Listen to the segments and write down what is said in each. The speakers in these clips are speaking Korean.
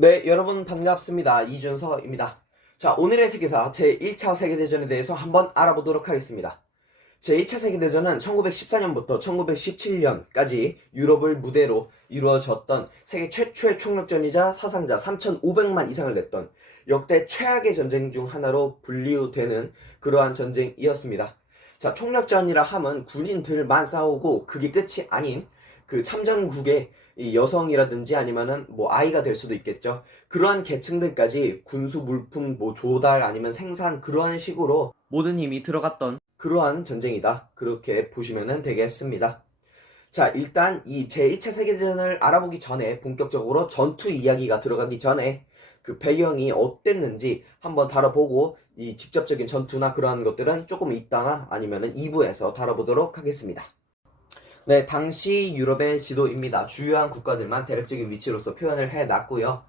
네, 여러분 반갑습니다. 이준서입니다. 자, 오늘의 세계사 제1차 세계대전에 대해서 한번 알아보도록 하겠습니다. 제2차 세계대전은 1914년부터 1917년까지 유럽을 무대로 이루어졌던 세계 최초의 총력전이자 사상자 3,500만 이상을 냈던 역대 최악의 전쟁 중 하나로 분류되는 그러한 전쟁이었습니다. 자, 총력전이라 함은 군인들만 싸우고 그게 끝이 아닌 그 참전국의 이 여성이라든지 아니면은 뭐 아이가 될 수도 있겠죠. 그러한 계층들까지 군수 물품 뭐 조달 아니면 생산 그러한 식으로 모든 힘이 들어갔던 그러한 전쟁이다. 그렇게 보시면 되겠습니다. 자, 일단 이 제1차 세계대전을 알아보기 전에 본격적으로 전투 이야기가 들어가기 전에 그 배경이 어땠는지 한번 다뤄보고 이 직접적인 전투나 그러한 것들은 조금 이따나 아니면은 2부에서 다뤄보도록 하겠습니다. 네, 당시 유럽의 지도입니다. 주요한 국가들만 대략적인 위치로서 표현을 해놨고요.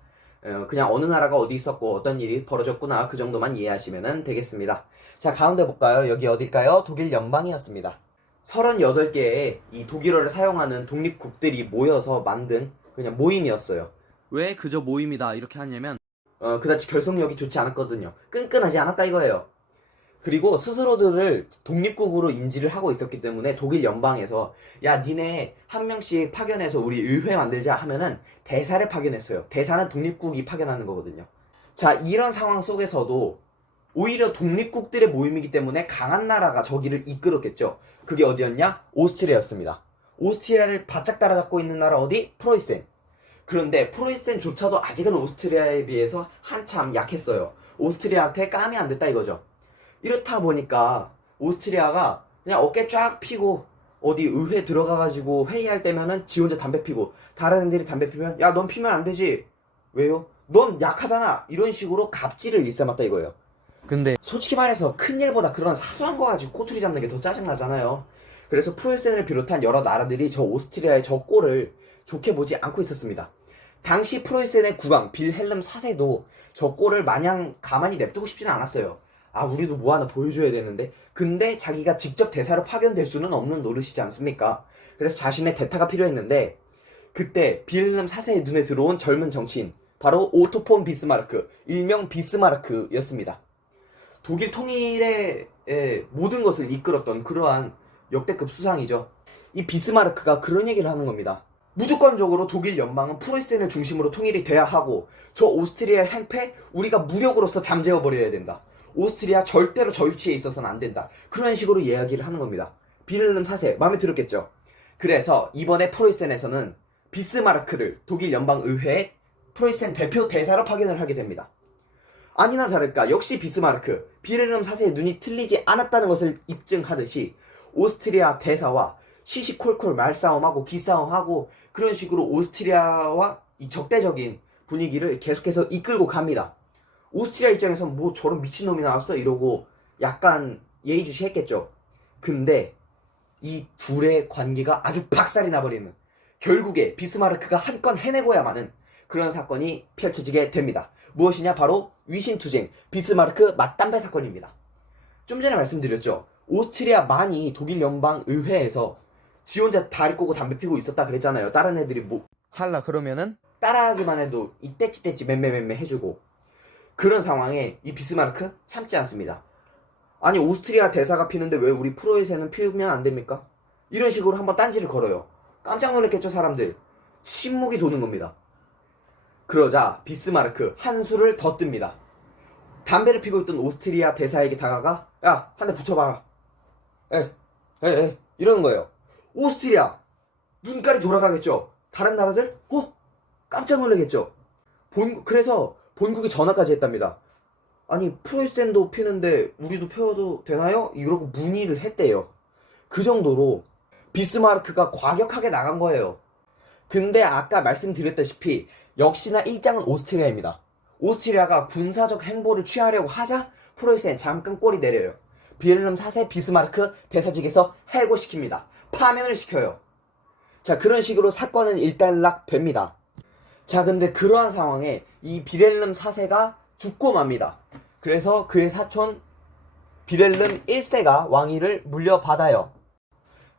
그냥 어느 나라가 어디 있었고 어떤 일이 벌어졌구나 그 정도만 이해하시면 되겠습니다. 자, 가운데 볼까요? 여기 어딜까요? 독일 연방이었습니다. 38개의 이 독일어를 사용하는 독립국들이 모여서 만든 그냥 모임이었어요. 왜 그저 모임이다 이렇게 하냐면 그다지 결속력이 좋지 않았거든요. 끈끈하지 않았다 이거예요. 그리고 스스로들을 독립국으로 인지를 하고 있었기 때문에 독일 연방에서 야 니네 한 명씩 파견해서 우리 의회 만들자 하면은 대사를 파견했어요. 대사는 독립국이 파견하는 거거든요. 자, 이런 상황 속에서도 오히려 독립국들의 모임이기 때문에 강한 나라가 저기를 이끌었겠죠. 그게 어디였냐? 오스트리아였습니다. 오스트리아를 바짝 따라잡고 있는 나라 어디? 프로이센. 그런데 프로이센조차도 아직은 오스트리아에 비해서 한참 약했어요. 오스트리아한테 까면 안 됐다 이거죠. 이렇다 보니까 오스트리아가 그냥 어깨 쫙 피고 어디 의회 들어가가지고 회의할 때면은 지 혼자 담배 피고 다른 애들이 담배 피면 야 넌 피면 안 되지. 왜요? 넌 약하잖아. 이런 식으로 갑질을 일삼았다 이거예요. 근데 솔직히 말해서 큰일보다 그런 사소한 거 가지고 꼬투리 잡는 게 더 짜증나잖아요. 그래서 프로이센을 비롯한 여러 나라들이 저 오스트리아의 저 꼴을 좋게 보지 않고 있었습니다. 당시 프로이센의 국왕 빌헬름 4세도 저 꼴을 마냥 가만히 냅두고 싶지는 않았어요. 아, 우리도 뭐 하나 보여줘야 되는데. 근데 자기가 직접 대사로 파견될 수는 없는 노릇이지 않습니까? 그래서 자신의 대타가 필요했는데 그때 빌헬름 4세의 눈에 들어온 젊은 정치인 바로 오토 폰 비스마르크, 일명 비스마르크였습니다. 독일 통일의 모든 것을 이끌었던 그러한 역대급 수상이죠. 이 비스마르크가 그런 얘기를 하는 겁니다. 무조건적으로 독일 연방은 프로이센을 중심으로 통일이 돼야 하고 저 오스트리아 행패 우리가 무력으로서 잠재워버려야 된다. 오스트리아 절대로 저 위치에 있어서는 안 된다. 그런 식으로 이야기를 하는 겁니다. 빌헬름 4세 마음에 들었겠죠. 그래서 이번에 프로이센에서는 비스마르크를 독일 연방의회에 프로이센 대표 대사로 파견을 하게 됩니다. 아니나 다를까 역시 비스마르크 빌헬름 4세의 눈이 틀리지 않았다는 것을 입증하듯이 오스트리아 대사와 시시콜콜 말싸움하고 기싸움하고 그런 식으로 오스트리아와 이 적대적인 분위기를 계속해서 이끌고 갑니다. 오스트리아 입장에서는 뭐 저런 미친놈이 나왔어 이러고 약간 예의주시했겠죠. 근데 이 둘의 관계가 아주 박살이 나버리는, 결국에 비스마르크가 한 건 해내고야마는 그런 사건이 펼쳐지게 됩니다. 무엇이냐? 바로 위신투쟁 비스마르크 맞담배 사건입니다. 좀 전에 말씀드렸죠. 오스트리아만이 독일 연방 의회에서 지 혼자 다리 꼬고 담배 피고 있었다 그랬잖아요. 다른 애들이 뭐 할라 그러면은 따라하기만 해도 이 떼찌떼찌 맴매맴매 해주고. 그런 상황에 이 비스마르크 참지 않습니다. 아니 오스트리아 대사가 피는데 왜 우리 프로이센은 피우면 안 됩니까? 이런 식으로 한번 딴지를 걸어요. 깜짝 놀랐겠죠 사람들. 침묵이 도는 겁니다. 그러자 비스마르크 한수를 더 뜹니다. 담배를 피고 있던 오스트리아 대사에게 다가가 야 한 대 붙여봐라. 에 이러는 거예요. 오스트리아 눈깔이 돌아가겠죠. 다른 나라들 깜짝 놀라겠죠. 그래서 본국에 전화까지 했답니다. 아니 프로이센도 피는데 우리도 펴도 되나요? 이러고 문의를 했대요. 그 정도로 비스마르크가 과격하게 나간 거예요. 근데 아까 말씀드렸다시피 역시나 일장은 오스트리아입니다. 오스트리아가 군사적 행보를 취하려고 하자 프로이센 잠깐 꼬리 내려요. 빌헬름 4세 비스마르크 대사직에서 해고시킵니다. 파면을 시켜요. 자, 그런 식으로 사건은 일단락됩니다. 자, 근데 그러한 상황에 이 빌헬름 4세가 죽고 맙니다. 그래서 그의 사촌 빌헬름 1세가 왕위를 물려받아요.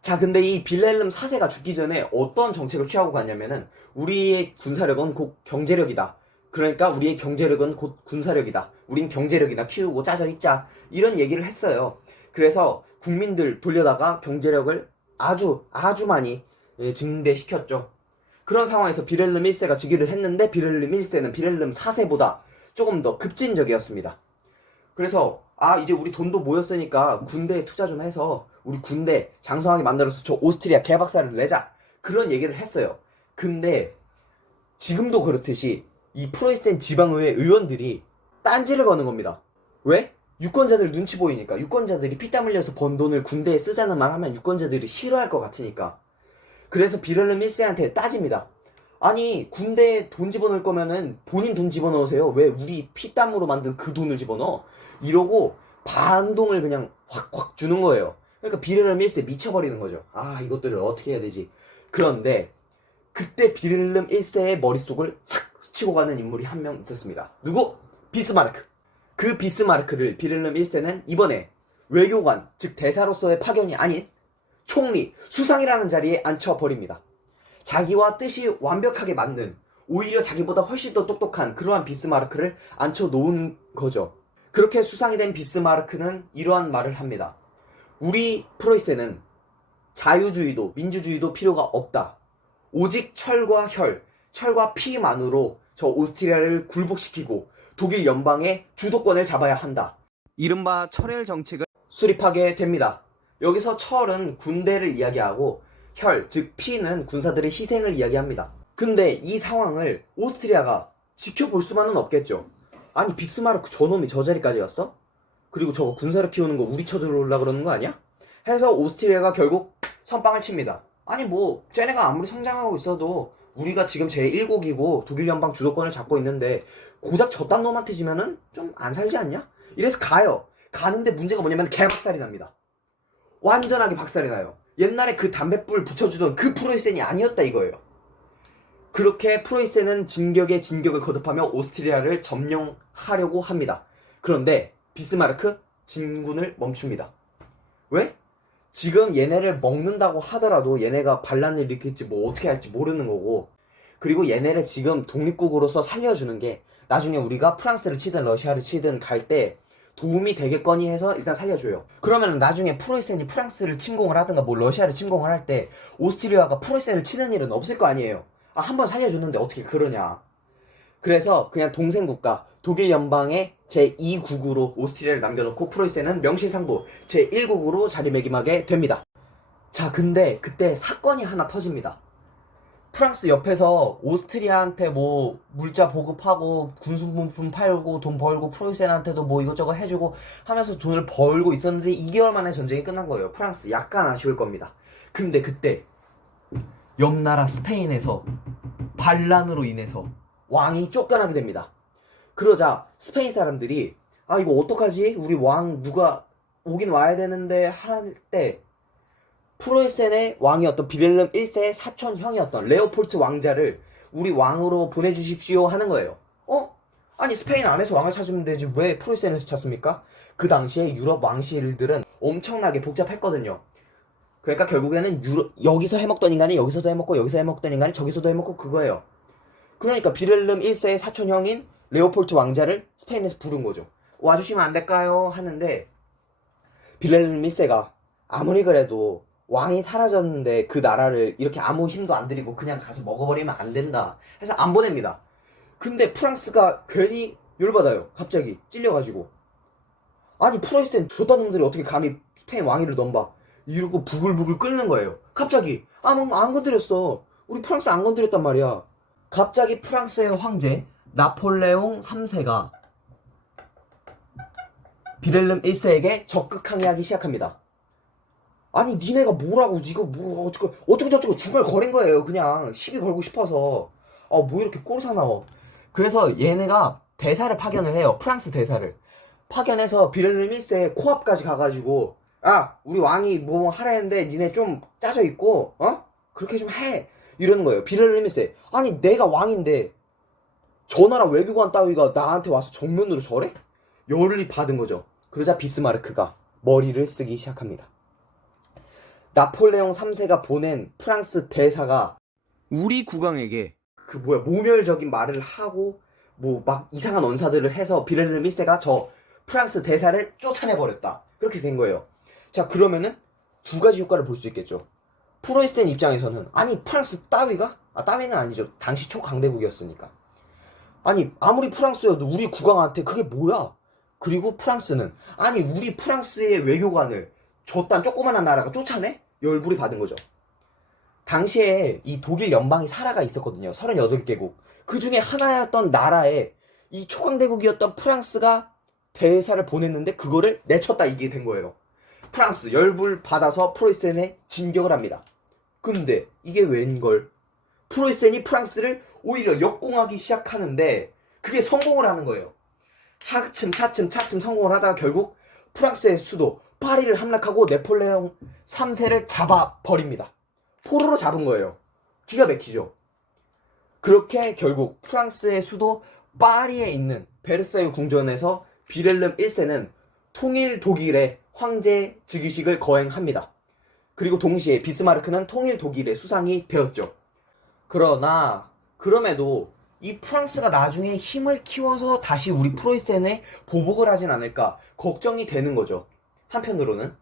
자, 근데 이 빌헬름 4세가 죽기 전에 어떤 정책을 취하고 갔냐면은 우리의 군사력은 곧 경제력이다. 그러니까 우리의 경제력은 곧 군사력이다. 우린 경제력이나 키우고 짜져 있자. 이런 얘기를 했어요. 그래서 국민들 돌려다가 경제력을 아주 많이 증대시켰죠. 그런 상황에서 비렐름 1세가 즉위를 했는데 비렐름 1세는 비렐름 4세보다 조금 더 급진적이었습니다. 그래서 이제 우리 돈도 모였으니까 군대에 투자 좀 해서 우리 군대 장성하게 만들어서 저 오스트리아 개박살을 내자. 그런 얘기를 했어요. 근데 지금도 그렇듯이 이 프로이센 지방의회 의원들이 딴지를 거는 겁니다. 왜? 유권자들 눈치 보이니까. 유권자들이 피땀 흘려서 번 돈을 군대에 쓰자는 말 하면 유권자들이 싫어할 것 같으니까. 그래서 비렐름 1세한테 따집니다. 아니 군대에 돈 집어넣을 거면은 본인 돈 집어넣으세요. 왜 우리 피땀으로 만든 그 돈을 집어넣어? 이러고 반동을 그냥 확 주는 거예요. 그러니까 비렐름 1세 미쳐버리는 거죠. 이것들을 어떻게 해야 되지? 그런데 그때 비렐름 1세의 머릿속을 싹 스치고 가는 인물이 한 명 있었습니다. 누구? 비스마르크. 그 비스마르크를 비렐름 1세는 이번에 외교관, 즉 대사로서의 파견이 아닌 총리, 수상이라는 자리에 앉혀버립니다. 자기와 뜻이 완벽하게 맞는, 오히려 자기보다 훨씬 더 똑똑한 그러한 비스마르크를 앉혀놓은 거죠. 그렇게 수상이 된 비스마르크는 이러한 말을 합니다. 우리 프로이센은 자유주의도 민주주의도 필요가 없다. 오직 철과 혈, 철과 피만으로 저 오스트리아를 굴복시키고 독일 연방의 주도권을 잡아야 한다. 이른바 철혈 정책을 수립하게 됩니다. 여기서 철은 군대를 이야기하고 혈, 즉 피는 군사들의 희생을 이야기합니다. 근데 이 상황을 오스트리아가 지켜볼 수만은 없겠죠. 아니 비스마르크 저놈이 저 자리까지 갔어? 그리고 저거 군사를 키우는 거 우리 쳐들어오려고 그러는 거 아니야? 해서 오스트리아가 결국 선빵을 칩니다. 아니 쟤네가 아무리 성장하고 있어도 우리가 지금 제1국이고 독일 연방 주도권을 잡고 있는데 고작 저딴 놈한테 지면은 좀 안 살지 않냐? 이래서 가요. 가는데 문제가 뭐냐면 개박살이 납니다. 완전하게 박살이 나요. 옛날에 그 담뱃불 붙여주던 그 프로이센이 아니었다 이거예요. 그렇게 프로이센은 진격에 진격을 거듭하며 오스트리아를 점령하려고 합니다. 그런데 비스마르크 진군을 멈춥니다. 왜? 지금 얘네를 먹는다고 하더라도 얘네가 반란을 일으킬지 어떻게 할지 모르는 거고, 그리고 얘네를 지금 독립국으로서 살려주는 게 나중에 우리가 프랑스를 치든 러시아를 치든 갈 때 도움이 되겠거니 해서 일단 살려줘요. 그러면 나중에 프로이센이 프랑스를 침공을 하든가 러시아를 침공을 할 때 오스트리아가 프로이센을 치는 일은 없을 거 아니에요. 한번 살려줬는데 어떻게 그러냐. 그래서 그냥 동생국가 독일 연방의 제2국으로 오스트리아를 남겨놓고 프로이센은 명실상부 제1국으로 자리매김하게 됩니다. 자, 근데 그때 사건이 하나 터집니다. 프랑스 옆에서 오스트리아한테 물자 보급하고 군수부품 팔고 돈 벌고 프로이센한테도 이것저것 해주고 하면서 돈을 벌고 있었는데 2개월 만에 전쟁이 끝난 거예요. 프랑스 약간 아쉬울 겁니다. 근데 그때 옆나라 스페인에서 반란으로 인해서 왕이 쫓겨나게 됩니다. 그러자 스페인 사람들이 이거 어떡하지? 우리 왕 누가 오긴 와야 되는데 할 때 프로이센의 왕이었던 비렐름 1세의 사촌형이었던 레오폴트 왕자를 우리 왕으로 보내주십시오 하는 거예요. 아니 스페인 안에서 왕을 찾으면 되지 왜 프로이센에서 찾습니까? 그 당시에 유럽 왕실들은 엄청나게 복잡했거든요. 그러니까 결국에는 여기서 해먹던 인간이 여기서도 해먹고 여기서 해먹던 인간이 저기서도 해먹고 그거예요. 그러니까 비렐름 1세의 사촌형인 레오폴트 왕자를 스페인에서 부른 거죠. 와주시면 안 될까요? 하는데 비렐름 1세가 아무리 그래도 왕이 사라졌는데 그 나라를 이렇게 아무 힘도 안 들이고 그냥 가서 먹어버리면 안 된다 해서 안 보냅니다. 근데 프랑스가 괜히 열받아요. 갑자기 찔려가지고 아니 프로이센 저딴 놈들이 어떻게 감히 스페인 왕위를 넘봐 이러고 부글부글 끓는 거예요. 갑자기 안 건드렸어. 우리 프랑스 안 건드렸단 말이야. 갑자기 프랑스의 황제 나폴레옹 3세가 비렐름 1세에게 적극 항의하기 시작합니다. 아니 니네가 뭐라고 이거 어쩌고 중간에 거린 거예요. 그냥 시비 걸고 싶어서 이렇게 꼴사나워. 그래서 얘네가 대사를 파견을 해요. 프랑스 대사를 파견해서 비렐름 1세 코앞까지 가가지고 우리 왕이 하라 했는데 니네 좀 짜져 있고 그렇게 좀 해 이러는 거예요. 비렐름 1세 아니 내가 왕인데 저 나라 외교관 따위가 나한테 와서 정면으로 저래? 열이 받은 거죠. 그러자 비스마르크가 머리를 쓰기 시작합니다. 나폴레옹 3세가 보낸 프랑스 대사가 우리 국왕에게 모멸적인 말을 하고 뭐 막 이상한 언사들을 해서 비렐름 1세가 저 프랑스 대사를 쫓아내버렸다. 그렇게 된 거예요. 자, 그러면은 두 가지 효과를 볼 수 있겠죠. 프로이센 입장에서는 아니 프랑스 따위가? 따위는 아니죠. 당시 초강대국이었으니까. 아니 아무리 프랑스여도 우리 국왕한테 그게 뭐야? 그리고 프랑스는 아니 우리 프랑스의 외교관을 저딴 조그만한 나라가 쫓아내? 열불이 받은 거죠. 당시에 이 독일 연방이 살아가 있었거든요. 38개국. 그 중에 하나였던 나라에 이 초강대국이었던 프랑스가 대사를 보냈는데 그거를 내쳤다 이게 된 거예요. 프랑스 열불 받아서 프로이센에 진격을 합니다. 근데 이게 웬걸? 프로이센이 프랑스를 오히려 역공하기 시작하는데 그게 성공을 하는 거예요. 차츰 성공을 하다가 결국 프랑스의 수도 파리를 함락하고 네폴레옹 3세를 잡아버립니다. 포로로 잡은 거예요. 기가 막히죠. 그렇게 결국 프랑스의 수도 파리에 있는 베르사유 궁전에서 비렐름 1세는 통일 독일의 황제 즉위식을 거행합니다. 그리고 동시에 비스마르크는 통일 독일의 수상이 되었죠. 그러나 그럼에도 이 프랑스가 나중에 힘을 키워서 다시 우리 프로이센에 보복을 하진 않을까 걱정이 되는 거죠. 한편으로는.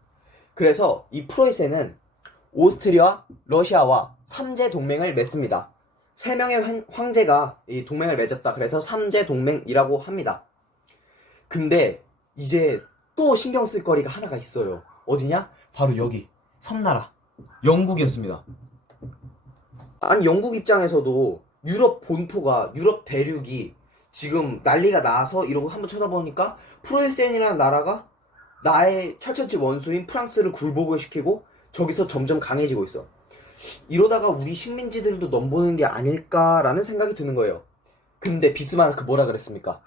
그래서 이 프로이센은 오스트리아, 러시아와 3제 동맹을 맺습니다. 3명의 황제가 이 동맹을 맺었다. 그래서 3제 동맹이라고 합니다. 근데 이제 또 신경 쓸 거리가 하나가 있어요. 어디냐? 바로 여기 섬나라 영국이었습니다. 아니 영국 입장에서도 유럽 본토가 유럽 대륙이 지금 난리가 나서 이러고 한번 쳐다보니까 프로이센이라는 나라가 나의 철천지 원수인 프랑스를 굴복을 시키고 저기서 점점 강해지고 있어. 이러다가 우리 식민지들도 넘보는 게 아닐까라는 생각이 드는 거예요. 근데 비스마르크 뭐라 그랬습니까?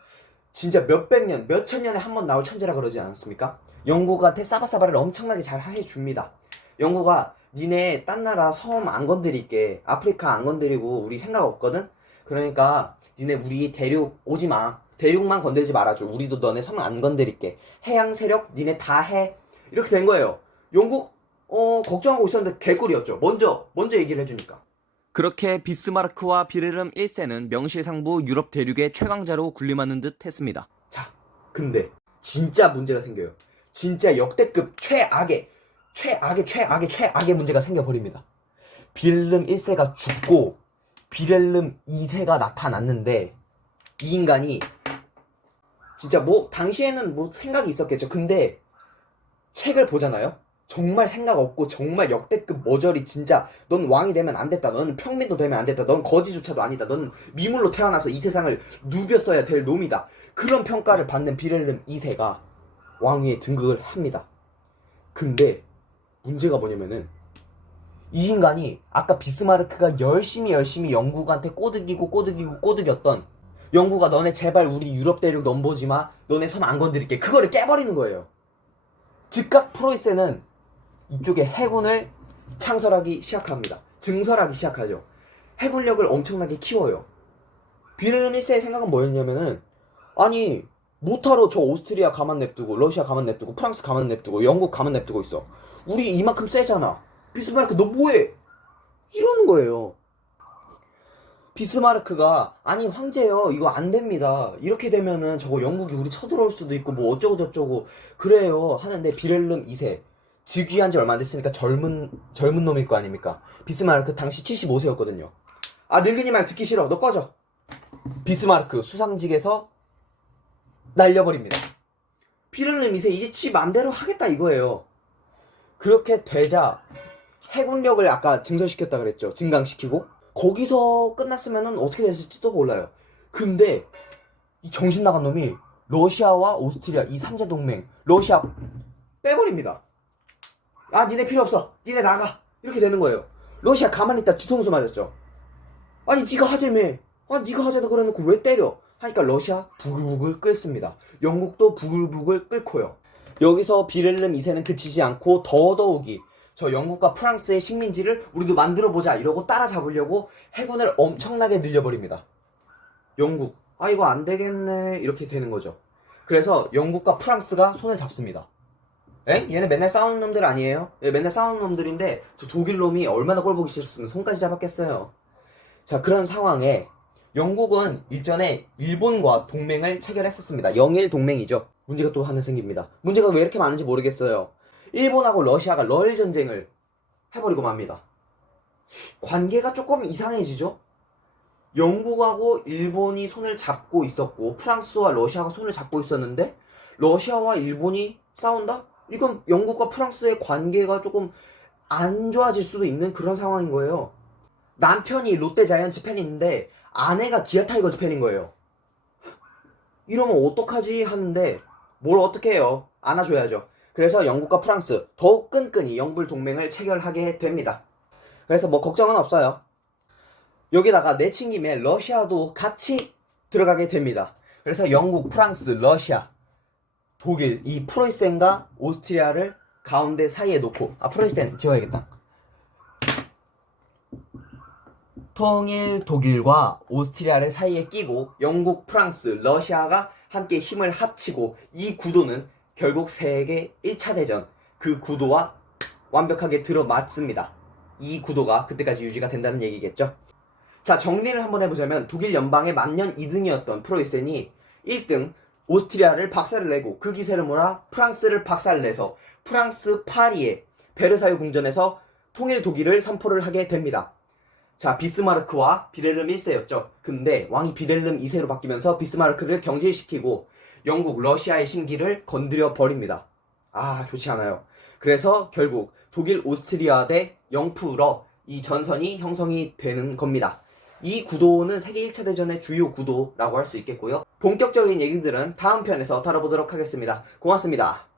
진짜 몇백 년, 몇천 년에 한 번 나올 천재라 그러지 않았습니까? 영국한테 싸바싸바를 엄청나게 잘 해줍니다. 영국아, 니네 딴 나라 섬 안 건드릴게. 아프리카 안 건드리고 우리 생각 없거든? 그러니까 니네 우리 대륙 오지 마. 대륙만 건들지 말아줘. 우리도 너네 섬 안 건드릴게. 해양 세력 니네 다 해. 이렇게 된 거예요. 영국 걱정하고 있었는데 개꿀이었죠. 먼저 얘기를 해주니까. 그렇게 비스마르크와 비렐름 1세는 명실상부 유럽 대륙의 최강자로 군림하는 듯 했습니다. 자, 근데 진짜 문제가 생겨요. 진짜 역대급 최악의 문제가 생겨버립니다. 비렐름 1세가 죽고 비렐름 2세가 나타났는데 이 인간이 진짜 뭐 당시에는 뭐 생각이 있었겠죠. 근데 책을 보잖아요. 정말 생각 없고 정말 역대급 머저리 진짜 넌 왕이 되면 안 됐다. 너는 평민도 되면 안 됐다. 넌 거지조차도 아니다. 너는 미물로 태어나서 이 세상을 누볐어야 될 놈이다. 그런 평가를 받는 비렐름 2세가 왕위에 등극을 합니다. 근데 문제가 뭐냐면은 이 인간이 아까 비스마르크가 열심히 영국한테 꼬드겼던 영국아 너네 제발 우리 유럽 대륙 넘보지 마. 너네 섬 안 건드릴게. 그거를 깨버리는 거예요. 즉각 프로이센은 이쪽에 해군을 창설하기 시작합니다. 증설하기 시작하죠. 해군력을 엄청나게 키워요. 비렐름 1세의 생각은 뭐였냐면은 아니 못하러 저 오스트리아 가만 냅두고 러시아 가만 냅두고 프랑스 가만 냅두고 영국 가만 냅두고 있어. 우리 이만큼 세잖아. 비스마르크 너 뭐해? 이러는 거예요. 비스마르크가 아니 황제요 이거 안 됩니다. 이렇게 되면은 저거 영국이 우리 쳐들어올 수도 있고 뭐 어쩌고 저쩌고 그래요 하는데 비렐름 2세 즉위한 지 얼마 안 됐으니까 젊은 놈일 거 아닙니까? 비스마르크 당시 75세였거든요. 아 늙은이 말 듣기 싫어. 너 꺼져. 비스마르크 수상직에서 날려버립니다. 비렐름 2세 이제 지 맘대로 하겠다 이거예요. 그렇게 되자 해군력을 아까 증설시켰다 그랬죠. 증강시키고 거기서 끝났으면은 어떻게 됐을지도 몰라요. 근데 이 정신 나간 놈이 러시아와 오스트리아 이 3제 동맹 러시아 빼버립니다. 아 니네 필요 없어. 니네 나가. 이렇게 되는 거예요. 러시아 가만히 있다 뒤통수 맞았죠. 아니 니가 하재매. 아 니가 하재다 그래놓고 왜 때려. 하니까 러시아 부글부글 끓습니다. 영국도 부글부글 끓고요. 여기서 비렐름 2세는 그치지 않고 더더욱이 저 영국과 프랑스의 식민지를 우리도 만들어보자 이러고 따라잡으려고 해군을 엄청나게 늘려버립니다. 영국 아 이거 안되겠네 이렇게 되는 거죠. 그래서 영국과 프랑스가 손을 잡습니다. 엥? 얘네 맨날 싸우는 놈들 아니에요? 예, 맨날 싸우는 놈들인데 저 독일 놈이 얼마나 꼴보기 싫었으면 손까지 잡았겠어요. 자 그런 상황에 영국은 일전에 일본과 동맹을 체결했었습니다. 영일 동맹이죠. 문제가 또 하나 생깁니다. 문제가 왜 이렇게 많은지 모르겠어요. 일본하고 러시아가 러일 전쟁을 해버리고 맙니다. 관계가 조금 이상해지죠? 영국하고 일본이 손을 잡고 있었고 프랑스와 러시아가 손을 잡고 있었는데 러시아와 일본이 싸운다? 이건 영국과 프랑스의 관계가 조금 안 좋아질 수도 있는 그런 상황인 거예요. 남편이 롯데 자이언츠 팬인데 아내가 기아 타이거즈 팬인 거예요. 이러면 어떡하지 하는데 뭘 어떻게 해요? 안아줘야죠. 그래서 영국과 프랑스 더욱 끈끈이 영불 동맹을 체결하게 됩니다. 그래서 뭐 걱정은 없어요. 여기다가 내친 김에 러시아도 같이 들어가게 됩니다. 그래서 영국, 프랑스, 러시아, 독일 이 프로이센과 오스트리아를 가운데 사이에 놓고 프로이센 지워야겠다. 통일 독일과 오스트리아를 사이에 끼고 영국, 프랑스, 러시아가 함께 힘을 합치고 이 구도는 결국 세계 1차 대전 그 구도와 완벽하게 들어맞습니다. 이 구도가 그때까지 유지가 된다는 얘기겠죠. 자, 정리를 한번 해보자면 독일 연방의 만년 2등이었던 프로이센이 1등 오스트리아를 박살을 내고 그 기세를 몰아 프랑스를 박살내서 프랑스 파리의 베르사유 궁전에서 통일 독일을 선포를 하게 됩니다. 자, 비스마르크와 비렐름 1세였죠. 근데 왕이 비렐름 2세로 바뀌면서 비스마르크를 경질시키고 영국, 러시아의 심기를 건드려 버립니다. 좋지 않아요. 그래서 결국 독일, 오스트리아 대 영프러 이 전선이 형성이 되는 겁니다. 이 구도는 세계 1차 대전의 주요 구도라고 할 수 있겠고요. 본격적인 얘기들은 다음 편에서 다뤄보도록 하겠습니다. 고맙습니다.